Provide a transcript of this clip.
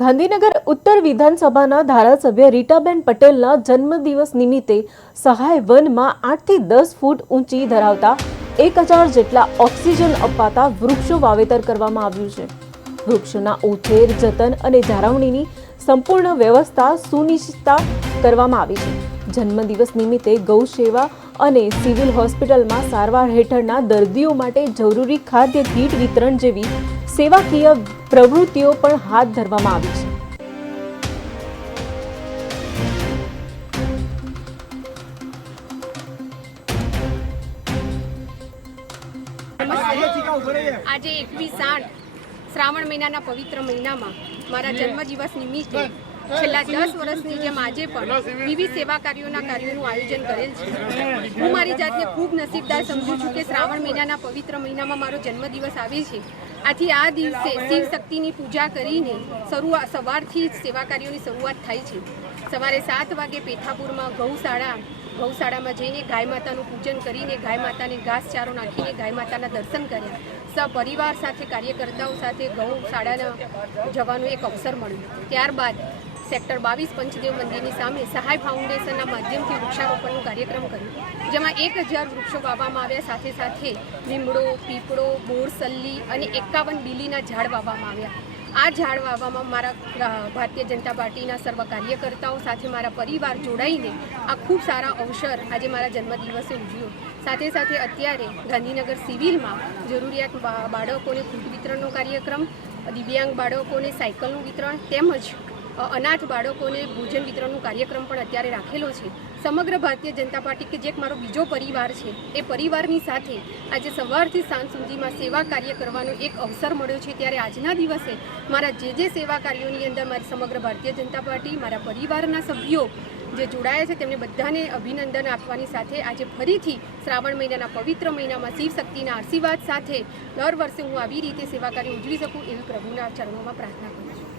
ગાંધીનગર ઉત્તર વિધાનસભાના ધારાસભ્ય રીટાબેન પટેલના જન્મદિવસ નિમિત્તે સહાય વનમાં 8 થી 10 ફૂટ ઊંચી ધરાવતા 1000 જેટલા ઓક્સિજન અપાતા વૃક્ષો વાવેતર કરવામાં આવ્યું છે। વૃક્ષોના ઉછેર, જતન અને જાળવણીની સંપૂર્ણ વ્યવસ્થા સુનિશ્ચિત કરવામાં આવી છે। જન્મદિવસ નિમિત્તે ગૌ સેવા અને સિવિલ હોસ્પિટલમાં સારવાર હેઠળના દર્દીઓ માટે જરૂરી ખાદ્ય કીટ વિતરણ જેવી સેવાકીય પ્રવૃત્તિઓ પણ હાથ ધરવામાં આવી છે। આજે 21/8 શ્રાવણ મહિનાના પવિત્ર મહિનામાં મારા જન્મદિવસ નિમિત્તે છેલ્લા 10 વર્ષની જેમ આજે પણ વિવિધ સેવા કાર્યોનું આયોજન કરેલ છે। હું મારી જાતને ખૂબ નસીબદાર સમજું છું કે શ્રાવણ મહિનાના પવિત્ર મહિનામાં મારો જન્મદિવસ આવે છે। આથી આ દિવસે શિવ શક્તિની પૂજા કરીને સવારથી જ સેવા કાર્યોની શરૂઆત થાય છે। સવારે 7 વાગે પેથાપુરમાં ગૌશાળામાં જઈને ગાય માતાનું પૂજન કરીને ગાય માતાને ઘાસચારો નાખીને ગાય માતાના દર્શન કર્યા। પરિવાર સાથે કાર્યકર્તાઓ સાથે ગૌશાળાના જવાનો એક અવસર મળ્યો। ત્યારબાદ સેક્ટર 22 પંચદેવ મંદિરની સામે સહાય ફાઉન્ડેશનના માધ્યમથી વૃક્ષારોપણનો કાર્યક્રમ કર્યો, જેમાં 1000 વૃક્ષો વાવવામાં આવ્યા। સાથે સાથે લીમડો, પીપળો, બોરસલ્લી અને 51 બીલીના ઝાડ વાવવામાં આવ્યા। આ ઝાડ વાવવામાં મારા ભારતીય જનતા પાર્ટીના સર્વ કાર્યકર્તાઓ સાથે મારા પરિવાર જોડાઈને આ ખૂબ સારા અવસર આજે મારા જન્મદિવસે ઉજવ્યો। સાથે સાથે અત્યારે ગાંધીનગર સિવિલમાં જરૂરિયાત બાળકોને ફૂટ વિતરણનો કાર્યક્રમ, દિવ્યાંગ બાળકોને સાયકલનું વિતરણ તેમજ અનાથ બાળકોને ભોજન વિતરણનો કાર્યક્રમ પણ અત્યારે રાખેલો છે। સમગ્ર ભારતીય જનતા પાર્ટી કે જે મારો બીજો પરિવાર છે એ પરિવારની સાથે આજે સવારથી સાંજ સુધીમાં સેવા કાર્ય કરવાનો એક અવસર મળ્યો છે। ત્યારે આજના દિવસે મારા જે સેવા કાર્યોની અંદર મારી સમગ્ર ભારતીય જનતા પાર્ટી, મારા પરિવારના સભ્યો જે જોડાયા છે તેમને બધાને અભિનંદન આપવાની સાથે આજે ફરીથી શ્રાવણ મહિનાના પવિત્ર મહિનામાં શિવ શક્તિના આશીર્વાદ સાથે દર વર્ષે હું આવી રીતે સેવા કાર્ય ઉજવી શકું એવી પ્રભુના ચરણોમાં પ્રાર્થના કરું છું।